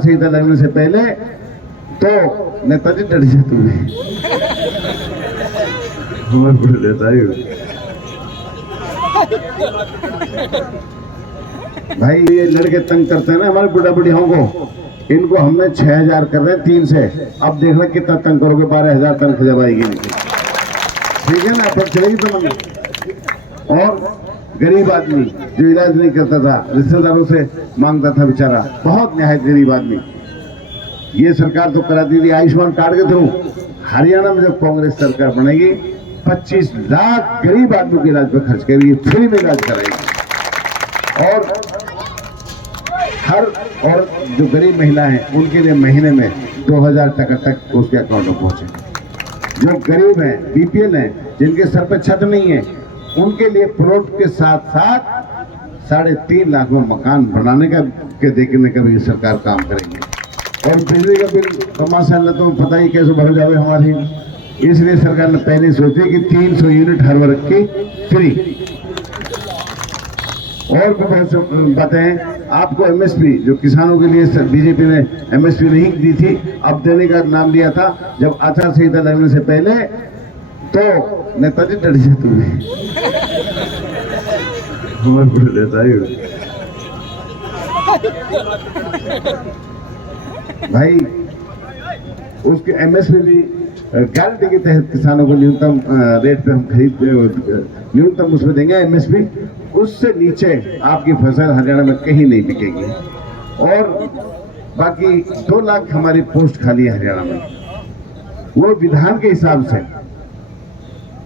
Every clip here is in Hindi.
संहिता लगने से पहले तो नेताजी डर से तुम्हें देता है भाई। ये लड़के तंग करते हैं ना हमारे बुढ़ा बुढ़ियाओं को, इनको हमने 6000 कर रहे हैं 3 से, अब देख रहे कितना तंग करोगे, 12000 तनख्वाह जब आएगी इनकी, ठीक है ना, पर चलेगी तो मंग। और गरीब आदमी जो इलाज नहीं करता था, रिश्तेदारों से मांगता था बेचारा, बहुत निहायत गरीब आदमी, ये सरकार तो करा दी थी आयुष्मान कार्ड के थ्रू। हरियाणा में जब कांग्रेस सरकार बनेगी 25 लाख गरीब आदमी के इलाज पर खर्च करेगी, फ्री में इलाज कराएगी। और हर और जो गरीब महिला है उनके लिए महीने में 2000 टका तक उसके अकाउंट में पहुंचे। जो गरीब है, बीपीएल है, जिनके सर पे छत नहीं है, उनके लिए प्लॉट के साथ साथ 3.5 लाख में मकान बनाने का के देखने का भी सरकार काम करेगी। और बिजली का बिल तो माशाअल्लाह तो पता ही कैसे भर जावे हमारी, इसलिए सरकार ने पहले सोची कि 300 यूनिट हर वर्ग की फ्री। और भी बहुत बातें, आपको एमएसपी जो किसानों के लिए बीजेपी ने एमएसपी नहीं दी थी, अब देने का नाम लिया था। जब आचार संहिता लगने से पहले तो नेताजी डर से तुम्हें देता है भाई। उसके एमएसपी भी गारंटी के तहत किसानों को न्यूनतम रेट पे हम न्यूनतम उसमें देंगे एमएसपी, उससे नीचे आपकी फसल हरियाणा में कहीं नहीं बिकेगी। और बाकी 2 लाख हमारी पोस्ट खाली है हरियाणा में, वो विधान के हिसाब से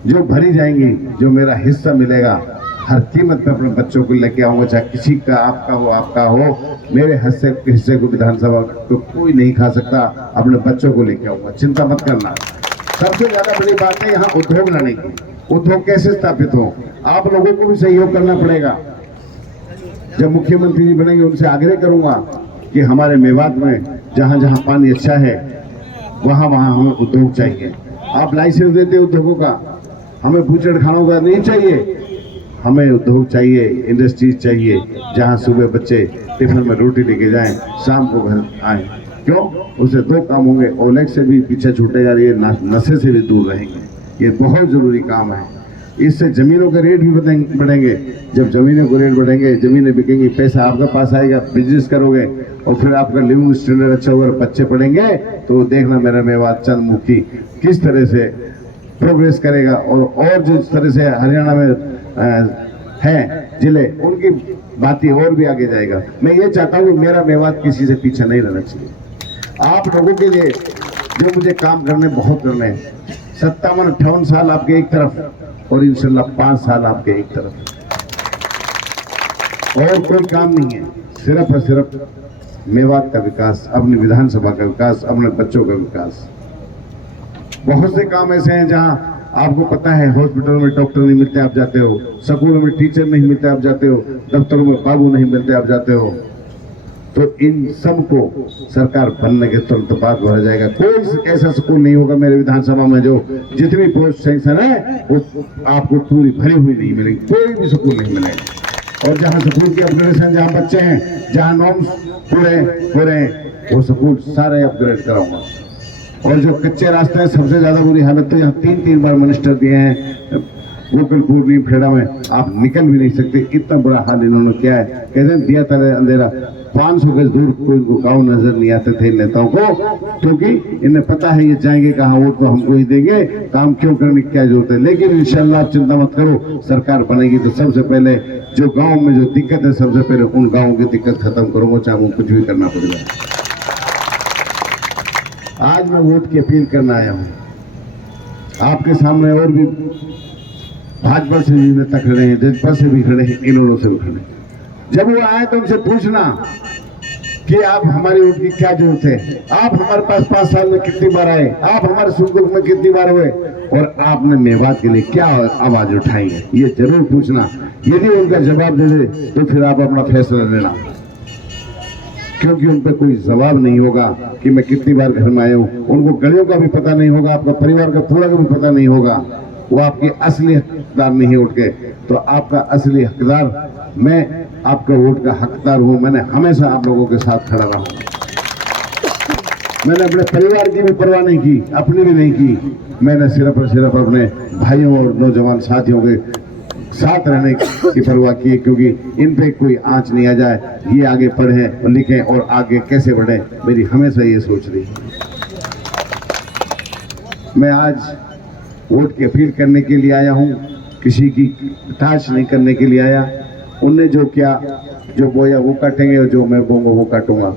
जो भरी जाएंगी, जो मेरा हिस्सा मिलेगा, हर कीमत पे अपने बच्चों को लेके आऊंगा, चाहे किसी का आपका हो आपका हो, मेरे हिस्से को विधानसभा तो कोई नहीं खा सकता, अपने बच्चों को लेके आऊंगा, चिंता मत करना। सबसे ज्यादा बड़ी बात है यहाँ उद्योग लाने की। उद्योग कैसे स्थापित हो, आप लोगों को भी सहयोग करना पड़ेगा। जब मुख्यमंत्री जी बनेंगे उनसे आग्रह करूंगा कि हमारे मेवात में जहाँ जहाँ पानी अच्छा है वहाँ वहाँ हमें उद्योग चाहिए। आप लाइसेंस देते उद्योगों का, हमें बूचड़खानों का नहीं चाहिए, हमें उद्योग चाहिए, इंडस्ट्रीज चाहिए, जहाँ सुबह बच्चे टिफिन में रोटी लेके जाएं, शाम को घर आए। क्यों? उससे 2 काम होंगे, ओलेग से भी पीछे छूटेगा, ये नशे से भी दूर रहेंगे। ये बहुत जरूरी काम है। इससे जमीनों के रेट भी बढ़ेंगे। जब जमीनों के रेट बढ़ेंगे, जमीनें बिकेंगी, पैसा आपके पास आएगा, बिजनेस करोगे और फिर आपका लिविंग स्टैंडर्ड अच्छा होगा, बच्चे पढ़ेंगे तो देखना मेरा मेवात चंद्रमुखी किस तरह से प्रोग्रेस करेगा। और जिस तरह से हरियाणा में हैं जिले, उनकी बातें और भी आगे जाएगा। मैं ये चाहता हूँ कि मेरा मेवात किसी से पीछे नहीं रहना चाहिए। आप लोगों के लिए जो मुझे काम करने बहुत करने हैं, 57-58 साल आपके एक तरफ और इंशाल्लाह 5 साल आपके एक तरफ, और कोई काम नहीं है, सिर्फ और सिर्फ मेवात का विकास, अपनी विधानसभा का विकास, अपने बच्चों का विकास। बहुत से काम ऐसे हैं जहां आपको पता है हॉस्पिटल में डॉक्टर नहीं मिलते, आप जाते हो, स्कूलों में टीचर नहीं मिलते, आप जाते हो, दफ्तरों में बाबू नहीं मिलते, आप जाते हो। तो इन सब को सरकार बनने के तुरंत बाद भरा जाएगा। कोई ऐसा स्कूल नहीं होगा मेरे विधानसभा में जो जितनी पोस्ट सेंक्शन है वो आपको पूरी भरी हुई नहीं मिलेगी, कोई भी स्कूल नहीं मिलेगा। और जहाँ स्कूल की अपग्रेडेशन, जहाँ बच्चे हैं, जहाँ नॉर्म्स पूरे वो स्कूल सारे अपग्रेड कराऊंगा। और जो कच्चे रास्ते हैं, सबसे ज्यादा बुरी हालत तो यहाँ 3 बार मिनिस्टर दिए हैं, गोकुलपुर नीम खेड़ा में आप निकल भी नहीं सकते, इतना बड़ा हाल इन्होंने किया है। कहते हैं दिया था अंधेरा, 500 गज दूर कोई गाँव नजर नहीं आते थे नेताओं को, क्योंकि इन्हें पता है ये जाएंगे कहाँ, वोट तो हमको ही देंगे, काम क्यों करने की क्या जरूरत है। लेकिन इंशाल्लाह आप चिंता मत करो, सरकार बनेगी तो सबसे पहले जो गाँव में जो दिक्कत है, सबसे पहले उन गाँवों की दिक्कत खत्म करूंगा, चाहे वो कुछ भी करना पड़ेगा। आज मैं वोट की अपील करना आया हूँ आपके सामने। और भी भाजपा से भी नेता खड़े हैं, जजपा से भी खड़े हैं, इन्होंने से भी खड़े हैं। जब वो आए तो उनसे पूछना कि आप हमारी वोट की क्या जरूरत है, आप हमारे पास 5 साल में कितनी बार आए, आप हमारे सुख दुख में कितनी बार हुए, और आपने मेवात के लिए क्या आवाज उठाई है, ये जरूर पूछना। यदि उनका जवाब दे दे तो फिर आप अपना फैसला लेना, क्योंकि उन पर कोई जवाब नहीं होगा कि मैं कितनी बार घर में आया हूँ। उनको गलियों का भी पता नहीं होगा, आपका परिवार का पूरा का भी पता नहीं होगा, वो आपकी असली हकदार नहीं उठ के। तो आपका असली हकदार मैं, आपका वोट का हकदार हूँ। मैंने हमेशा आप लोगों के साथ खड़ा रहा हूँ। मैंने अपने परिवार की भी परवाह नहीं की, अपनी भी नहीं की। मैंने सिर्फ और सिर्फ अपने भाइयों और नौजवान साथियों के साथ रहने की परवाह की, क्योंकि इन पे कोई आंच नहीं आ जाए, ये आगे पढ़ें और लिखें और आगे कैसे बढ़ें, मेरी हमेशा ये सोच रही है। मैं आज वोट की अपील करने के लिए आया हूँ, किसी की ताश नहीं करने के लिए आया। उनने जो किया, जो बोया वो काटेंगे और जो मैं बोऊंगा वो काटूंगा।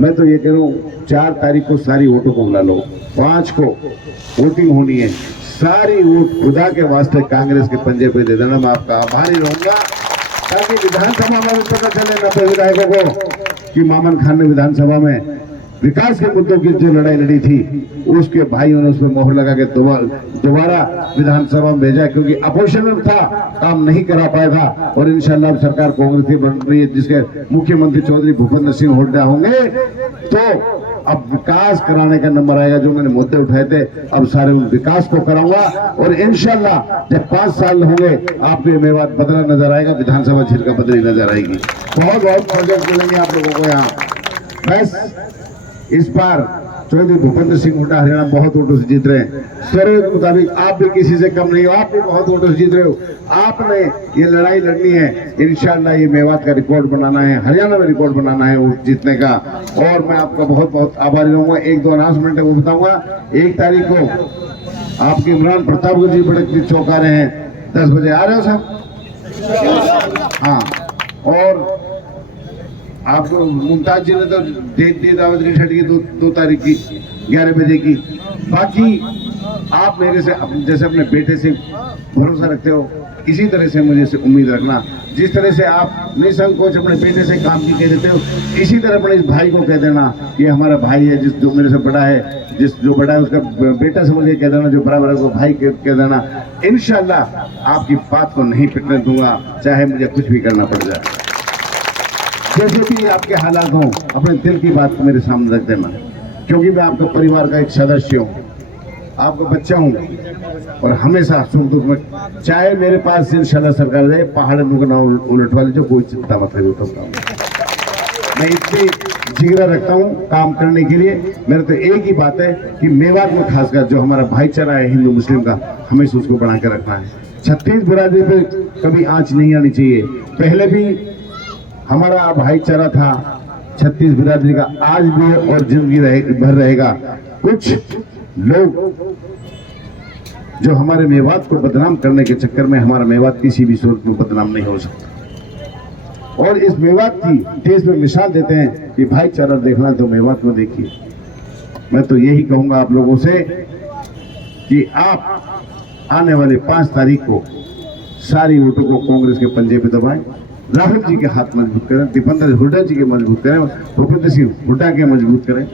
मैं तो ये कह रहा हूँ 4 तारीख को सारी वोटों को बुला लो, 5 को वोटिंग होनी है, सारी वोट खुदा के वास्ते कांग्रेस के पंजे पे दे देना। मैं आपका आभारी रहूंगा, ताकि विधानसभा में भी पता चले 90 विधायकों को कि मामन खान ने विधानसभा में विकास के मुद्दों की जो लड़ाई लड़ी थी, उसके भाइयों ने उसमें मोहर लगा के दोबारा विधानसभा में भेजा, क्योंकि अपोजिशन में था, काम नहीं करा पाया था। और इंशाल्लाह अब सरकार कांग्रेस की बन रही है, जिसके मुख्यमंत्री चौधरी भूपेंद्र सिंह हुड्डा होंगे, तो अब विकास कराने का नंबर आएगा। जो मैंने मुद्दे उठाए थे, अब सारे उन विकास को कराऊंगा और इंशाल्लाह जब 5 साल होंगे, आपको मेवात बदला नजर आएगा, विधानसभा छिलका बदली नजर आएगी। बहुत बहुत प्रोजेक्ट मिलेंगे आप लोगों को यहाँ। बस इस बार चौधरी भूपेंद्र सिंह हुड्डा हरियाणा बहुत वोटों से जीत रहे हैं। सर्वे के मुताबिक आप भी किसी से कम नहीं हो, आप भी बहुत वोटों से जीत रहे हो। आपने ये लड़ाई लड़नी है, इंशाल्लाह ये मेवात का रिकॉर्ड बनाना है, हरियाणा में रिकॉर्ड बनाना है वोट जीतने का। और मैं आपका बहुत बहुत आभारी रहूंगा। 1-2 अनाउंसमेंट है वो बताऊंगा। 1 तारीख को आपके इमरान प्रताप जी बड़े चौक आ रहे हैं, 10 बजे आ रहे हो सब? हाँ, और आपको मुमताज जी ने तो डेट दी दावत की छठी की 2 तारीख की 11 बजे की। बाकी आप मेरे से जैसे अपने बेटे से भरोसा रखते हो, इसी तरह से मुझे से उम्मीद रखना। जिस तरह से आप निसंकोच अपने बेटे से काम की कह देते हो, इसी तरह अपने इस भाई को कह देना कि हमारा भाई है, जिस जो मेरे से बड़ा है, जो बड़ा है उसका बेटा समझ के कह देना, जो बराबर है उसको भाई कह देना। इंशाल्लाह आपकी बात को नहीं पिटने दूंगा, चाहे मुझे कुछ भी करना पड़ जाए। जैसे भी आपके हालात हों, अपने दिल की बात मेरे सामने रख देना, क्योंकि मैं आपके परिवार का एक सदस्य हूँ, आपका बच्चा हूँ, और हमेशा सुख दुख में, चाहे मेरे पास इंशाल्लाह सरकार जाए, पहाड़ नुकना उलट वाले, जो कोई चिंता मत करो। मैं इतनी जिगरा रखता हूँ काम करने के लिए। मेरे तो एक ही बात है कि मेवात में खासकर जो हमारा भाईचारा है हिंदू मुस्लिम का, हमेशा उसको बना कर रखना है। 36 बिरादरी पे कभी आंच नहीं आनी चाहिए। पहले भी हमारा भाईचारा था 36 बिरादरी का, आज भी और जिंदगी भर रहेगा। कुछ लोग जो हमारे मेवात को बदनाम करने के चक्कर में, हमारा मेवात किसी भी सूरत में बदनाम नहीं हो सकता। और इस मेवात की देश में मिसाल देते हैं कि भाईचारा देखना तो मेवात में देखिए। मैं तो यही कहूंगा आप लोगों से कि आप आने वाले 5 तारीख को सारी वोटों को कांग्रेस के पंजे पे दबाएं, राहुल जी के हाथ मजबूत करें, दीपेंद्र हुड्डा जी के मजबूत करें, भूपेंद्र सिंह हुड्डा के मजबूत करें।